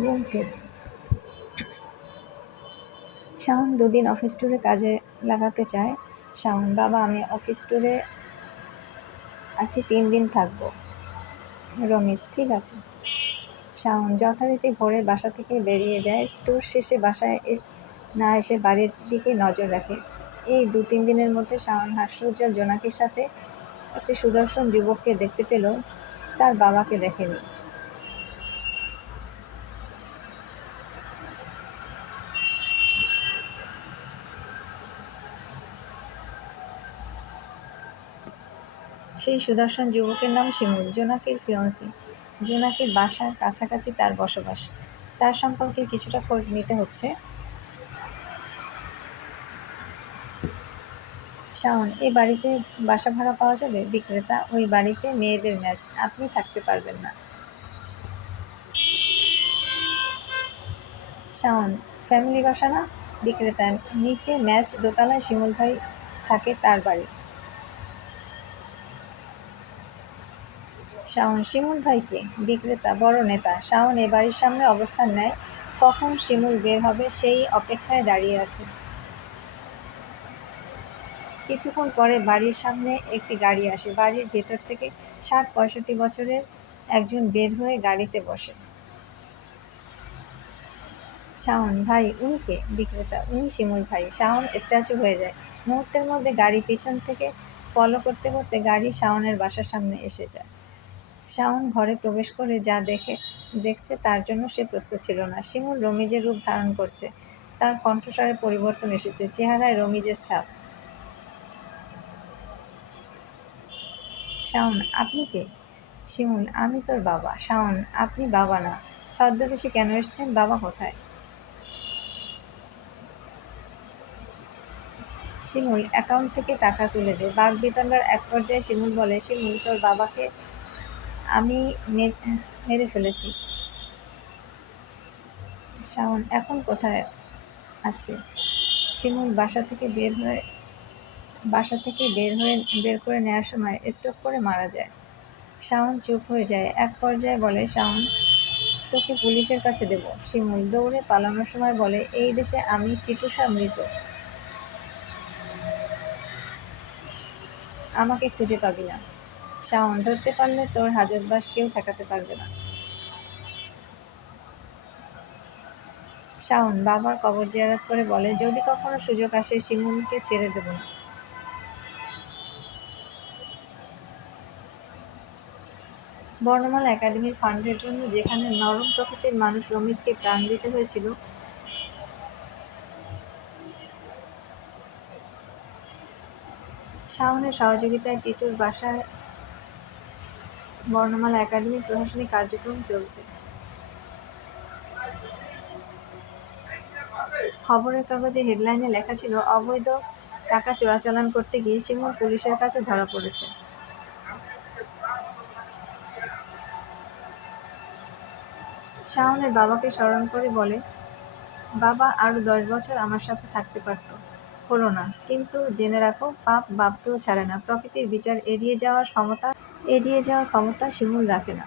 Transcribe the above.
ব্যোমকেশ। শাওন 2 দিন অফিস ট্যুরে কাজে লাগাতে চায়। শাওন: বাবা, আমি অফিস ট্যুরে আছি, 3 দিন থাকবো। রমেশ: ঠিক আছে। শাওন যথারীতি ভোরে বাসা থেকে বেরিয়ে যায়। ট্যুর শেষে বাসায় না এসে বাড়ির দিকে নজর রাখে। এই 2-3 দিনের মধ্যে শাওন হাস্যোজ্জ্বল জোনাকির সাথে একটি সুদর্শন যুবককে দেখতে পেল, তার বাবাকে দেখেনি। সেই সুদর্শন যুবকের নাম শিমুল, জোনাকির ফিয়ন্সি। জোনাকির বাসার কাছাকাছি তার বসবাস। তার সম্পর্কে কিছুটা খোঁজ নিতে হচ্ছে। শাওন: এই বাড়িতে বাসা ভাড়া পাওয়া যাবে? বিক্রেতা: ওই বাড়িতে মেয়েদের ম্যাচ, আপনি থাকতে পারবেন না। শাওন: ফ্যামিলি বাসা না? বিক্রেতা: নিচে ম্যাচ, দোতলায় শিমুল ভাই থাকে, তার বাড়ি। শাওন: শিমুল ভাই কে? বিক্রেতা: বড় নেতা। শাওন এ বাড়ির সামনে অবস্থান নেয়। কখন শিমুল বের হবে সেই অপেক্ষায় দাঁড়িয়ে আছে। কিছুক্ষণ পরে বাড়ির সামনে একটি গাড়ি আসে। বাড়ির ভেতর থেকে 60-65 বছরের একজন বের হয়ে গাড়িতে বসে। শাওন: ভাই, উনি কে? বিক্রেতা: উনি শিমুল ভাই। শাওন স্ট্যাচু হয়ে যায়। মুহূর্তের মধ্যে গাড়ি পিছন থেকে ফলো করতে করতে গাড়ি শাওনের বাসার সামনে এসে যায়। শাওন ঘরে প্রবেশ করে যা দেখছে তার জন্য সে প্রস্তুত ছিল না। শিমুল রমিজের রূপ ধারণ করছে। তার কণ্ঠস্বরে পরিবর্তন এসেছে, চেহারায় রমিজের ছাপ। শাওন: আপনি কে? শিমুল: আমি তোর বাবা। শাওন: আপনি বাবা না, ছদ্মবেশে কেন এসেছেন? বাবা কোথায়? শিমুল: অ্যাকাউন্ট থেকে টাকা তুলে দে। বাকবিতণ্ডার এক পর্যায়ে শিমুল বলে, শিমুল, তোর বাবাকে আমি মেরে ফেলেছি। শাওন: এখন কোথায় আছে? শিমুল বাসা থেকে বের করে নেওয়ার সময় স্ট্রোক করে মারা যায়। শাওন চুপ হয়ে যায়। এক পর্যায়ে বলে, শাওন, তোকে পুলিশের কাছে দেব। শিমুল দৌড়ে পালানোর সময় বলে, এই দেশে আমি টিটুসা মৃত, আমাকে খুঁজে পাবি না। শাওন: ধরতে পারলে তোর হাজতবাস কেউ ঠেকাতে পারবে না। শাওন বাবার কবর জিয়ারত করে বলে, যদি কখনো সুযোগ আসে শিমুলকে ছেড়ে দেব না। বর্ণমালা একাডেমির ফান্ডের জন্য যেখানে নরম প্রকৃতির মানুষ রমিজকে প্রাণ দিতে হয়েছিল, শাওনের সহযোগিতায় টিটুর বাসায় বর্ণমালা একাডেমির প্রশাসনিক কার্যক্রম চলছে। খবরের কাগজে হেডলাইনে লেখা ছিল, অবৈধ টাকা চোরাচালান করতে গিয়ে শিমুল পুলিশের কাছে ধরা পড়েছে। শাওনের বাবাকে স্মরণ করে বলে, বাবা আরো 10 বছর আমার সাথে থাকতে পারত, হলো না। কিন্তু জেনে রাখো, পাপ বাপকেও ছাড়ে না। প্রকৃতির বিচার এড়িয়ে যাওয়ার ক্ষমতা শিমুল রাখে না।